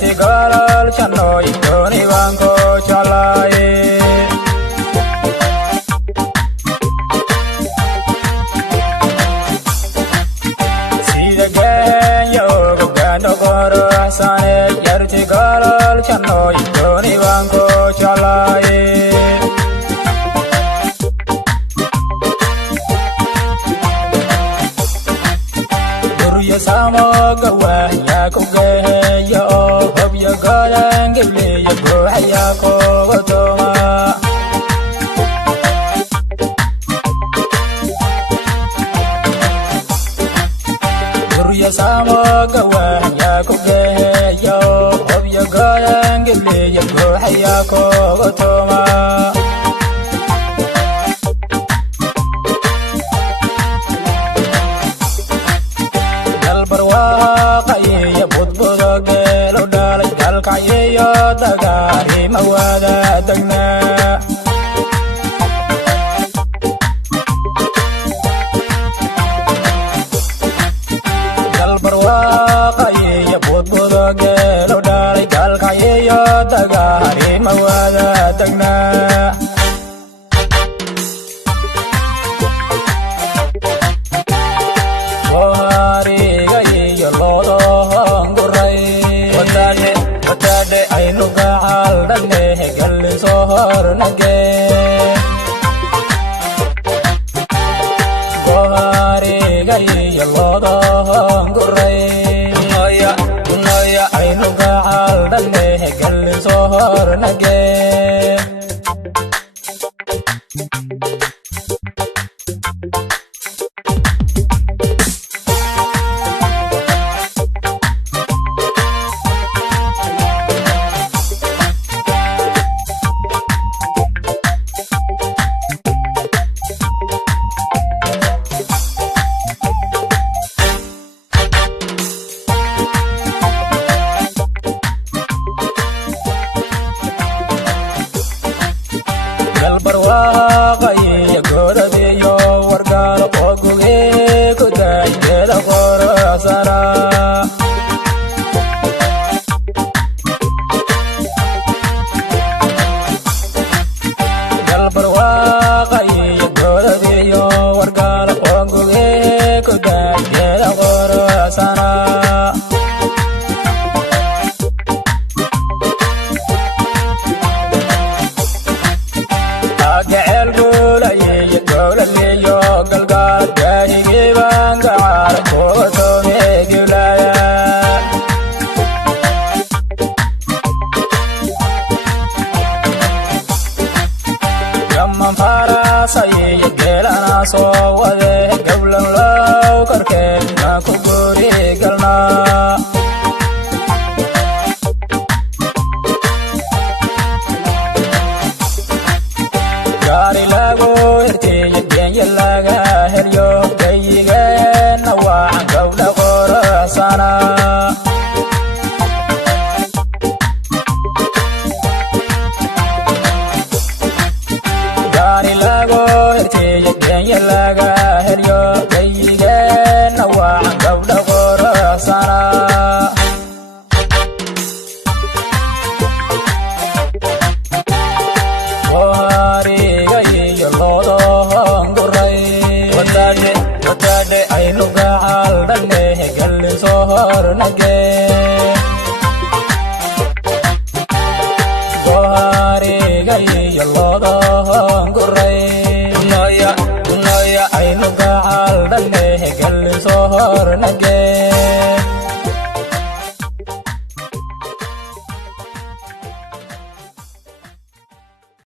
yarti galal chanoy doni banko chalai sida genyo gano goro asane yarti galal chanoy doni banko chalai Samo gawa ya ko ge yo hob ya galang ge ya go ya ko toma Guru samo gawa ya ko ge yo hob ya galang ge ya go ya ko toma barwaaqay budbudo geelo dhalay dalkayeyo dagaari mawada dagna barwaaqay budbudo geelo dhalay dalkayeyo dagaari mawada dagna barwaaqay gooradiyo wargaal qoguge ku daayela qorasara barwaaqay gooradiyo wargaal qoguge ku daayela qorasara so wade gablan law karkeen na ku guri galna gaari lago hirtiye genya laga helyo gayiga na waan gabla qorasana gaari lago hirtiye genya laga helyo gayiga na waan gabla qorasana wadade aynu gacal dhalle gal soo hornage